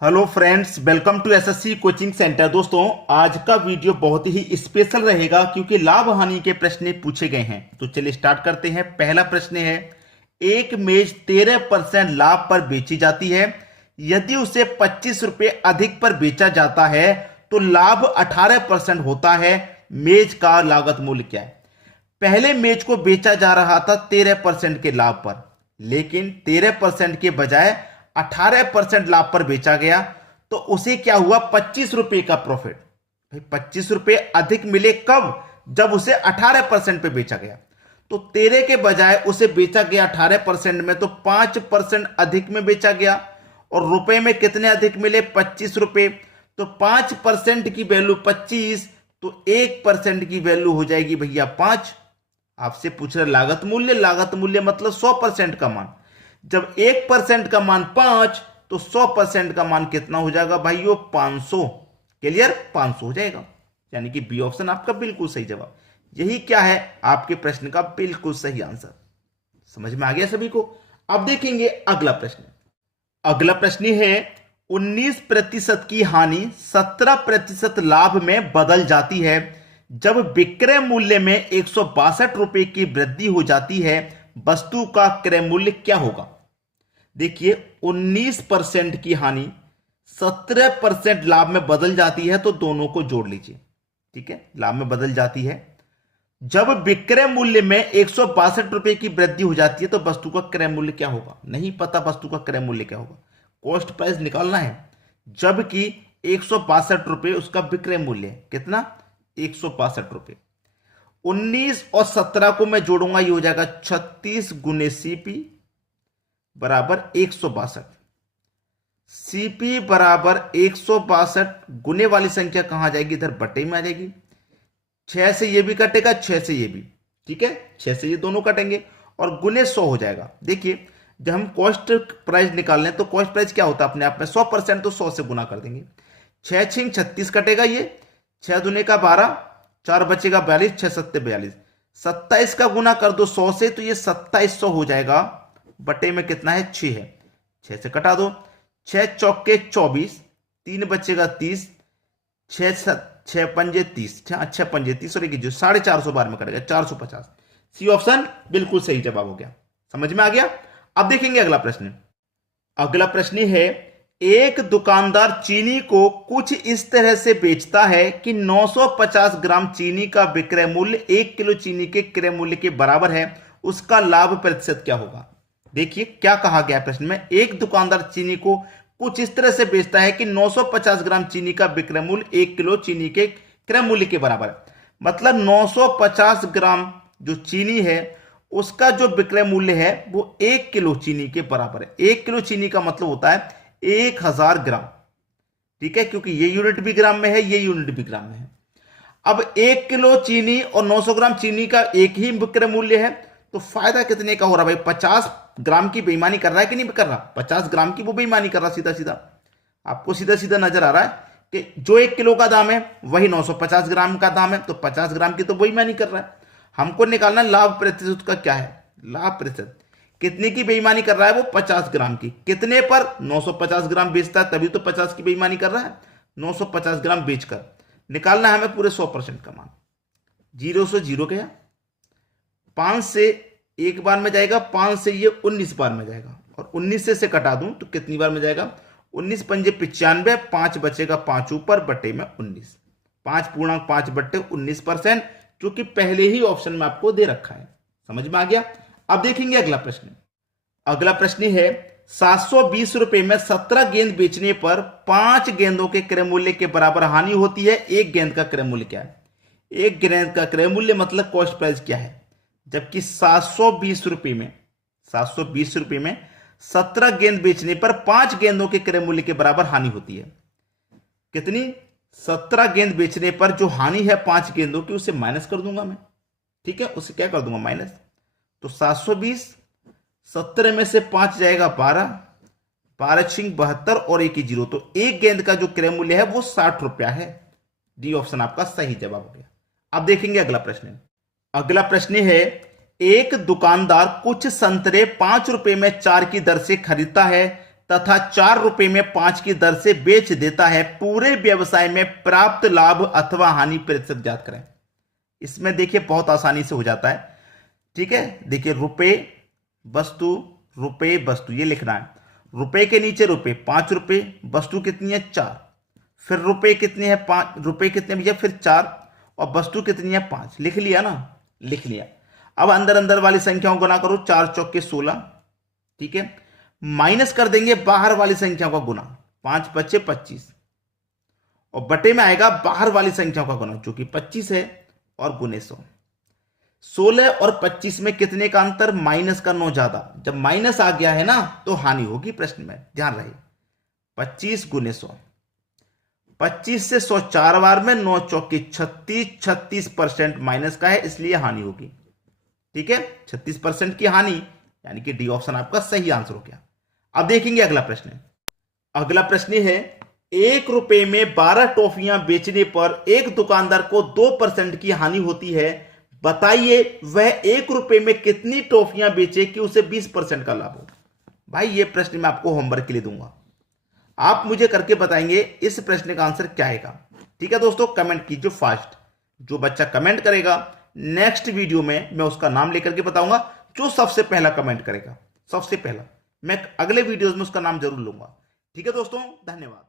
Hello friends, welcome to SSC coaching centre. दोस्तों, आज का वीडियो बहुत ही स्पेशल रहेगा क्योंकि लाभ हानि के प्रश्न पूछे गए हैं। तो चलिए स्टार्ट करते हैं। पहला प्रश्न है, एक मेज 13% लाभ पर बेची जाती है। यदि उसे 25 रुपए अधिक पर बेचा जाता है तो लाभ 18% होता है। मेज का लागत मूल्य क्या है? पहले मेज को बेचा जा रहा था 13% के लाभ पर, लेकिन 13% के बजाय 18% लाभ पर बेचा गया तो उसे क्या हुआ? 25 रुपए का प्रॉफिट। भाई 25 रुपए अधिक मिले कब? जब उसे 18% पे बेचा गया। तो 13 के बजाय उसे बेचा गया 18% में, तो 5% अधिक में बेचा गया। और रुपए में कितने अधिक मिले? 25 रुपए। तो 5% की वैल्यू 25, तो 1% की वैल्यू हो जाएगी भैया 5। आपसे पूछ रहे लागत मूल्य। लागत मूल्य मतलब 100% का मान। जब 1% का मान 5, तो 100% का मान कितना हो जाएगा भाइयों? 500। क्लियर? 500 हो जाएगा। यानी कि बी ऑप्शन आपका बिल्कुल सही जवाब। यही क्या है? आपके प्रश्न का बिल्कुल सही आंसर। समझ में आ गया सभी को? अब देखेंगे अगला प्रश्न। अगला प्रश्न है, 19% की हानि 17% लाभ में बदल जाती है। जब विक्रय मूल्य में 162 रुपए की वृद्धि हो जाती है, वस्तु का क्रय मूल्य क्या होगा? देखिए, 19% की हानि 17% लाभ में बदल जाती है, तो दोनों को जोड़ लीजिए। ठीक है, लाभ में बदल जाती है। जब विक्रय मूल्य में 162 रुपए की वृद्धि हो जाती है तो वस्तु का क्रय मूल्य क्या होगा? नहीं पता वस्तु का क्रय मूल्य क्या होगा। कॉस्ट प्राइस निकालना है, जबकि 162 रुपए उसका विक्रय मूल्य है। कितना? 162 रुपए। 19 और 17 को मैं जोड़ूंगा, ये हो जाएगा 36 गुने सीपी बराबर 162। सीपी बराबर 162 गुने वाली संख्या कहां जाएगी? इधर बटे में आ जाएगी। 6 से ये भी कटेगा, 6 से ये भी। ठीक है, 6 से ये दोनों कटेंगे और गुने 100 हो जाएगा। देखिए, जब हम कॉस्ट प्राइस निकाल लें तो कॉस्ट प्राइस क्या होता है अपने आप में? 100%, तो 100 से गुना कर देंगे। 6 6 36 कटेगा, ये 6 दूने का 12, 4 बचेगा 42, 6 सत्ते 42। 27 का गुना कर दो 100 से, तो ये 2700 हो जाएगा। बटे में कितना है? 6 है। 6 से कटा दो, 6 चौके 24, 3 बचेगा 30, 6 पंजे 30, 6 पंजे 30 और एक जो 450 बार में कटेगा 450। सी ऑप्शन बिल्कुल सही जवाब हो गया। समझ में आ गया? अब देखेंगे अगला प्रश्न। अगला प्रश्न है, एक दुकानदार चीनी को कुछ इस तरह से बेचता है कि 950 ग्राम चीनी का विक्रय मूल्य 1 किलो चीनी के क्रय मूल्य के बराबर है। उसका लाभ प्रतिशत क्या होगा? देखिए क्या कहा गया प्रश्न में। एक दुकानदार चीनी को कुछ इस तरह से बेचता है कि 950 ग्राम चीनी का विक्रय मूल्य 1 किलो चीनी के क्रय मूल्य के बराबर है। मतलब 950 ग्राम जो चीनी है उसका जो विक्रय मूल्य है वो 1 किलो चीनी के बराबर है। 1 किलो चीनी का मतलब होता है 1000 ग्राम। ठीक है, क्योंकि ये यूनिट भी ग्राम में है, ये यूनिट भी ग्राम में है। अब 1 किलो चीनी और 900 ग्राम चीनी का एक ही विक्रय मूल्य है, तो फायदा कितने का हो रहा भाई? 50 ग्राम की बेईमानी कर रहा है कि नहीं कर रहा? 50 ग्राम की वो बेईमानी कर रहा। सीधा सीधा आपको सीधा सीधा नजर आ रहा है कि जो 1 किलो का दाम है वही 950 ग्राम का दाम है, तो 50 ग्राम की तो बेईमानी कर रहा है। हमको निकालना लाभ प्रतिशत का क्या है? लाभ प्रतिशत कितने की बेईमानी कर रहा है वो? 50 ग्राम की। कितने पर? 950 ग्राम बेचता है, तभी तो 50 की बेईमानी कर रहा है। 950 ग्राम बेचकर निकालना है हमें पूरे 100% का मान। 0 से 0 गया, 5 से एक बार में जाएगा, 5 से ये 19 बार में जाएगा, और 19 से कटा दूं तो कितनी बार में जाएगा? 19 पंजे 95, 5 बचेगा 5 ऊपर, बटे में 19। 5.5 बट्टे 19%, जो कि पहले ही ऑप्शन में आपको दे रखा है। समझ में आ गया? अब देखेंगे अगला प्रश्न। अगला प्रश्न है, 720 रुपए में 17 गेंद बेचने पर 5 गेंदों के क्रय मूल्य के बराबर हानि होती है। एक गेंद का क्रय मूल्य क्या है? एक गेंद का क्रय मूल्य मतलब कॉस्ट प्राइस क्या है? जबकि 720 रुपए में 17 गेंद बेचने पर 5 गेंदों के क्रय मूल्य के बराबर हानि होती है। कितनी? 17 गेंद बेचने पर जो हानि है 5 गेंदों की, उसे माइनस कर दूंगा मैं। ठीक है, उसे क्या कर दूंगा? माइनस। तो 720, 17 में से 5 जाएगा 12, 12 छिंग 72 और एक ही 0, तो एक गेंद का जो क्रय मूल्य है वो 60 रुपया है। डी ऑप्शन आपका सही जवाब हो गया। अब देखेंगे अगला प्रश्न। अगला प्रश्न है, एक दुकानदार कुछ संतरे 5 रुपए में 4 की दर से खरीदता है। तथा 4 रुपए में 5 की दर से बेच देता है, पूरे व्यवसाय में प्राप्त लाभ अथवा हानि प्रतिशत ज्ञात करें। इसमें देखिए बहुत आसानी से हो जाता है। ठीक है, देखिए रुपए वस्तु ये लिखना है। रुपए के नीचे रुपए 5 रुपए, वस्तु कितनी है 4, फिर रुपए कितने हैं 5 रुपए कितने भैया फिर 4, और वस्तु कितनी है 5। लिख लिया ना, लिख लिया। अब अंदर अंदर वाली संख्याओं को गुना करो, 4 चौके 16। ठीक है, माइनस कर देंगे बाहर वाली संख्याओं का गुना, 5 बचे 25, और बटे में आएगा बाहर वाली संख्याओं का गुना जो कि 25 है, और गुने 100। 16 और 25 में कितने का अंतर, माइनस का 9 ज्यादा। जब माइनस आ गया है ना तो हानि होगी प्रश्न में, ध्यान रहे। 25 गुने 100, 25 से 100 4 बार में, 9 चौके 36, 36% माइनस का है, इसलिए हानि होगी। ठीक है, 36% की हानि, यानी कि डी ऑप्शन आपका सही आंसर हो गया। अब देखेंगे अगला प्रश्न। अगला प्रश्न है, 1 रुपए में 12 टॉफियां बेचने पर एक दुकानदार को 2% की हानि होती है, बताइए वह 1 रुपए में कितनी टॉफियां बेचे कि उसे 20% का लाभ हो। भाई ये प्रश्न मैं आपको होमवर्क के लिए दूंगा, आप मुझे करके बताएंगे इस प्रश्न का आंसर क्या आएगा। ठीक है दोस्तों, कमेंट कीजिए फास्ट। जो बच्चा कमेंट करेगा नेक्स्ट वीडियो में मैं उसका नाम लेकर के बताऊंगा। जो सबसे पहला कमेंट करेगा, सबसे पहला, मैं अगले वीडियोस में उसका नाम जरूर लूंगा। ठीक है दोस्तों, धन्यवाद।